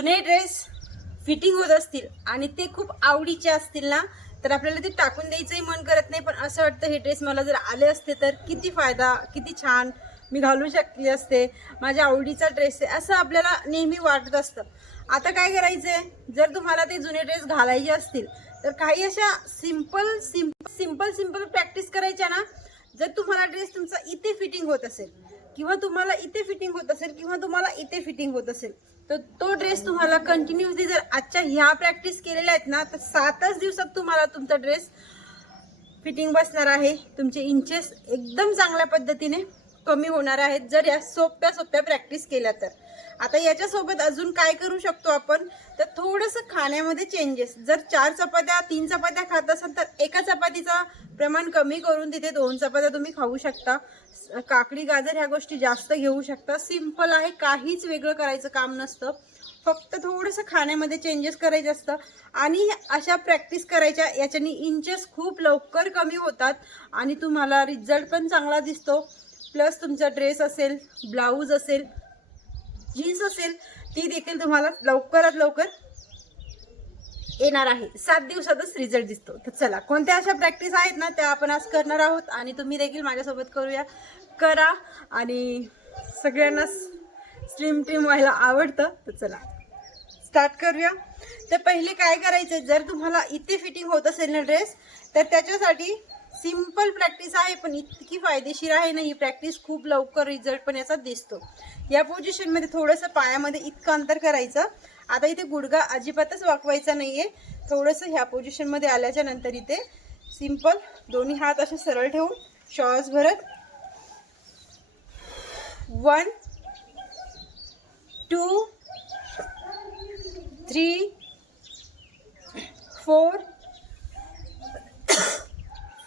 जुने dress fitting होत असतील आणि ते खूप आवडीचे असतील ना तर आपल्याला ते टाकून द्यायचंही मन करत नाही. पण असं वाटतं हे ड्रेस मला जर आले असते तर किती फायदा किती छान मी घालू शकले असते. माझ्या आवडीचा ड्रेस आहे असं आपल्याला नेहमी वाटत असतं. आता काय करायचं आहे जर तुम्हाला ते जुने ड्रेस घालायचे असतील तर काही अशा simple simple simple simple practice करायच्या ना जर तुम्हाला ड्रेस तुमचा इथे फिटिंग होत असेल. किंवा तुम्हाला इथे फिटिंग होत असेल किंवा तुम्हाला इथे फिटिंग होत असेल तर तो ड्रेस तुम्हाला कंटिन्युअसली जर आजच्या ह्या प्रॅक्टिस केलेल्या आहेत ना तर सातच दिवसात तुम्हाला तुमचा ड्रेस फिटिंग बसणार आहे. तुमचे इंचेस एकदम चांगल्या पद्धतीने कमी होणार आहेत जर या सोप्या सोप्या प्रॅक्टिस केल्या तर. आता याच्यासोबत अजून काय करू शकतो आपण? तर थोडंसं खाण्यामध्ये चेंजेस जर चार चपात्या तीन चपात्या खात असाल तर एका चपातीचा प्रमाण कमी करून तिथे दोन चपात्या तुम्ही खाऊ शकता. काकडी गाजर ह्या गोष्टी जास्त घेऊ शकता. सिंपल आहे काहीच वेगळं करायचं काम नसतं. फक्त थोडंसं खाण्यामध्ये चेंजेस करायचे असतं. आणि अशा प्रॅक्टिस करायच्या याच्यानी इंचेस खूप लवकर कमी होतात. आणि तुम्हाला रिझल्ट पण चांगला दिसतो. प्लस तुमचा ड्रेस असेल ब्लाऊज असेल जीन्स असेल ती देखील तुम्हाला लवकरात लवकर येणार आहे. सात दिवसातच रिझल्ट दिसतो. तर चला कोणत्या अशा प्रॅक्टिस आहेत ना त्या आपण आज करणार आहोत आणि तुम्ही देखील माझ्यासोबत करूया. करा आणि सगळ्यांना स्लिम ट्रीम व्हायला आवडतं. तर चला स्टार्ट करूया. तर पहिले काय करायचं जर तुम्हाला इथे फिटिंग होत असेल ना ड्रेस तर त्याच्यासाठी सिंपल प्रॅक्टिस आहे पण इतकी फायदेशीर आहे ना ही प्रॅक्टिस खूप लवकर रिझल्ट पण याचा दिसतो. या पोझिशनमध्ये थोडंसं पायामध्ये इतकं अंतर करायचं. आता इथे गुडघा अजिबातच वाकवायचा आहे थोडंसं ह्या पोझिशनमध्ये आल्याच्यानंतर इथे सिंपल दोन्ही हात असे सरळ ठेवून श्वास भरत. One two three four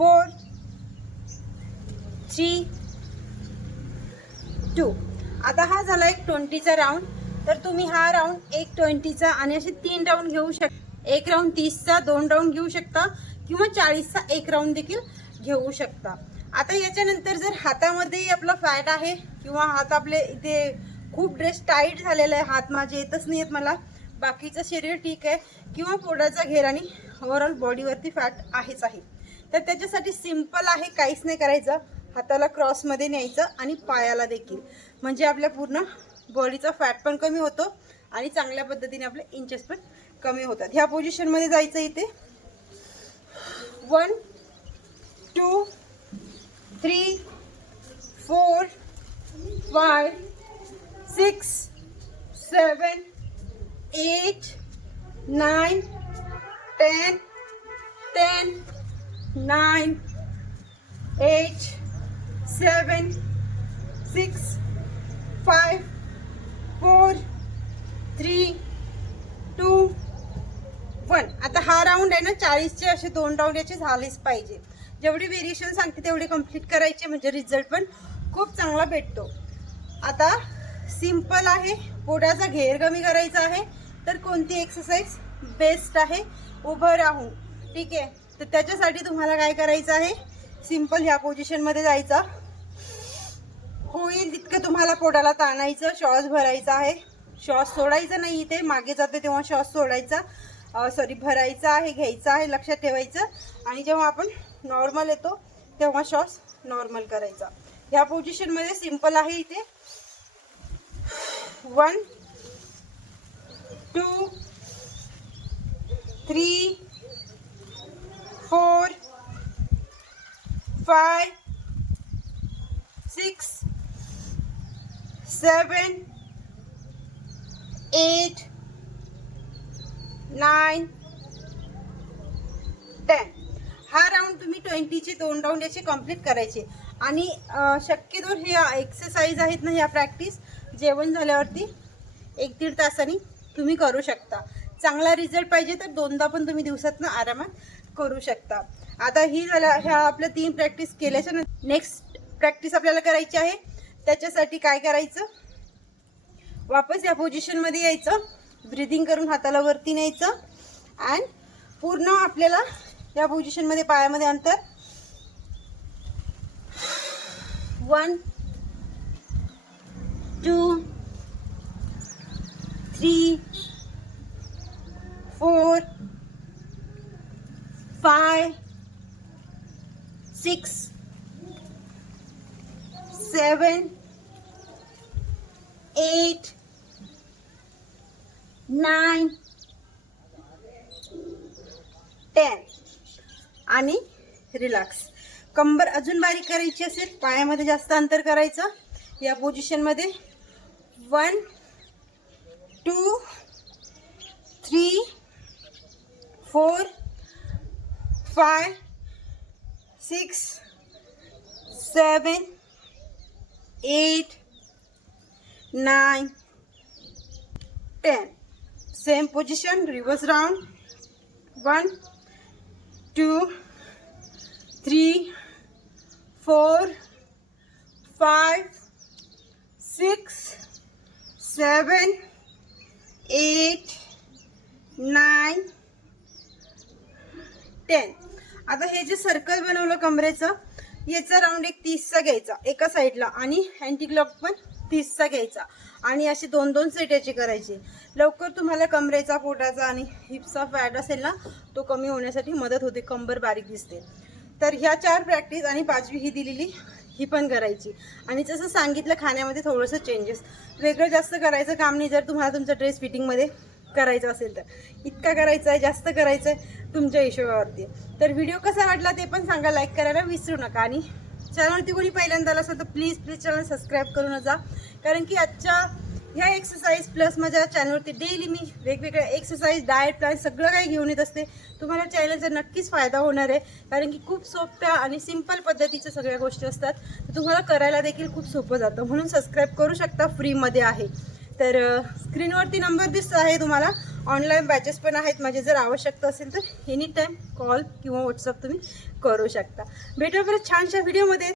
four three two. आता हा झाला एक ट्वेंटीचा राऊंड. तर तुम्ही हा राऊंड एक ट्वेंटीचा आणि असे तीन राऊंड घेऊ शकता एक राऊंड तीसचा दोन राऊंड घेऊ शकता किंवा चाळीसचा एक राऊंड देखील घेऊ शकता. आता याच्यानंतर जर हातामध्ये आपला फॅट आहे किंवा हात आपले इथे खूप ड्रेस टाईट झालेला आहे हात माझे येतच नाही आहेत मला. बाकीचं शरीर ठीक आहे किंवा पोटाचा घेर आणि ओव्हरऑल बॉडीवरती फॅट आहेच आहे. तर त्याच्यासाठी सिंपल आहे काहीच नाही करायचं. हाताला क्रॉसमध्ये न्यायचं आणि पायाला देखील. म्हणजे आपल्या पूर्ण बॉडीचा फॅट पण कमी होतो आणि चांगल्या पद्धतीने आपले इंचेस पण कमी होतात. ह्या पोझिशनमध्ये जायचं इथे. One two three four five six seven eight nine ten nine eight seven six five four three two one आता हा राऊंड आहे ना चाळीसचे असे दोन राऊंड याचे झालेच पाहिजे. जेवढी व्हेरिएशन सांगते तेवढी कंप्लीट करायचे म्हणजे रिझल्ट पण खूप चांगला भेटतो. आता सिंपल आहे पोटाचा घेर कमी करायचा आहे तर कोणती एक्सरसाइज बेस्ट आहे? उभं राहून. ठीक आहे? तर त्याच्यासाठी तुम्हाला काय करायचं आहे? सिंपल ह्या पोझिशनमध्ये जायचं. होईल तितकं तुम्हाला पोटाला ताणायचं श्वास भरायचा आहे. श्वास सोडायचा नाही इथे. मागे जाते तेव्हा श्वास सोडायचा. सॉरी भरायचा आहे घ्यायचा आहे लक्षात ठेवायचं. आणि जेव्हा आपण नॉर्मल येतो तेव्हा श्वास नॉर्मल करायचा. ह्या पोझिशनमध्ये सिंपल आहे इथे. One two three four five six seven eight nine, ten हा राऊंड तुम्ही ट्वेंटीचे दोन राऊंड याचे कंप्लीट करायचे. आणि शक्यतो ह्या एक्सरसाइज आहेत ना ह्या प्रॅक्टिस जेवण झाल्यावरती एक दीड तासाने तुम्ही करू शकता. चांगला रिझल्ट पाहिजे तर दोनदा पण तुम्ही दिवसातनं आरामात करू शकता. आता ही झाला ह्या आपल्या तीन प्रॅक्टिस केल्याच्यानंतर नेक्स्ट प्रॅक्टिस आपल्याला करायची आहे. त्याच्यासाठी काय करायचं? वापस या पोझिशनमध्ये यायचं. ब्रिदिंग करून हाताला वरती न्यायचं. अँड पूर्ण आपल्याला या पोझिशनमध्ये पायामध्ये अंतर. One two three four five six seven eight nine ten आणि रिलॅक्स कंबर अजून बारीक करायची असेल पायामध्ये जास्त अंतर करायचं. या पोझिशनमध्ये one two three four five, six, seven, eight, nine, ten. Same position, reverse round. One, two, three, four, five, six, seven, eight, nine. Ten आता हे जे सर्कल बनवलं कमरेचं याचा राऊंड एक तीसचा घ्यायचा एका साईडला आणि अँटी क्लॉक पण तीसचा घ्यायचा. आणि असे दोन दोन सेट याचे करायचे. लवकर तुम्हाला कमरेचा पोटाचा आणि हिप्सचा फॅट असेल ना तो कमी होण्यासाठी मदत होते. कंबर बारीक दिसते. तर ह्या चार प्रॅक्टिस आणि पाचवी ही दिलेली ही पण करायची. आणि जसं सांगितलं खाण्यामध्ये थोडंसं चेंजेस वेगळं जास्त करायचं काम नाही. जर तुम्हाला तुमचा ड्रेस फिटिंगमध्ये करायचं असेल तर. इतका करायचा आहे जास्त करायचं आहे तुमच्या हिशोबावरती. तर व्हिडिओ कसा वाटला ते पण सांगा लाईक करायला विसरू नका. आणि चॅनलवरती कोणी पहिल्यांदा आला असेल तर प्लीज प्लीज चॅनल सबस्क्राईब करून जा. कारण की आजच्या ह्या एक्सरसाइज प्लस माझ्या चॅनलवरती डेली मी वेगवेगळ्या एक्सरसाइज डाएट प्लॅन सगळं काही घेऊन येत असते. तुम्हाला चॅनलचा नक्कीच फायदा होणार आहे. कारण की खूप सोप्या आणि सिंपल पद्धतीच्या सगळ्या गोष्टी असतात. तुम्हाला करायला देखील खूप सोपं जातं. म्हणून सबस्क्राईब करू शकता फ्रीमध्ये आहे. तर स्क्रीनवरती नंबर दिसत आहे तुम्हाला. ऑनलाईन बॅचेस पण आहेत. माझे जर आवश्यकता असेल तर एनी टाईम कॉल किंवा व्हॉट्सअप तुम्ही करू शकता. भेटेल परत छानशा व्हिडिओमध्ये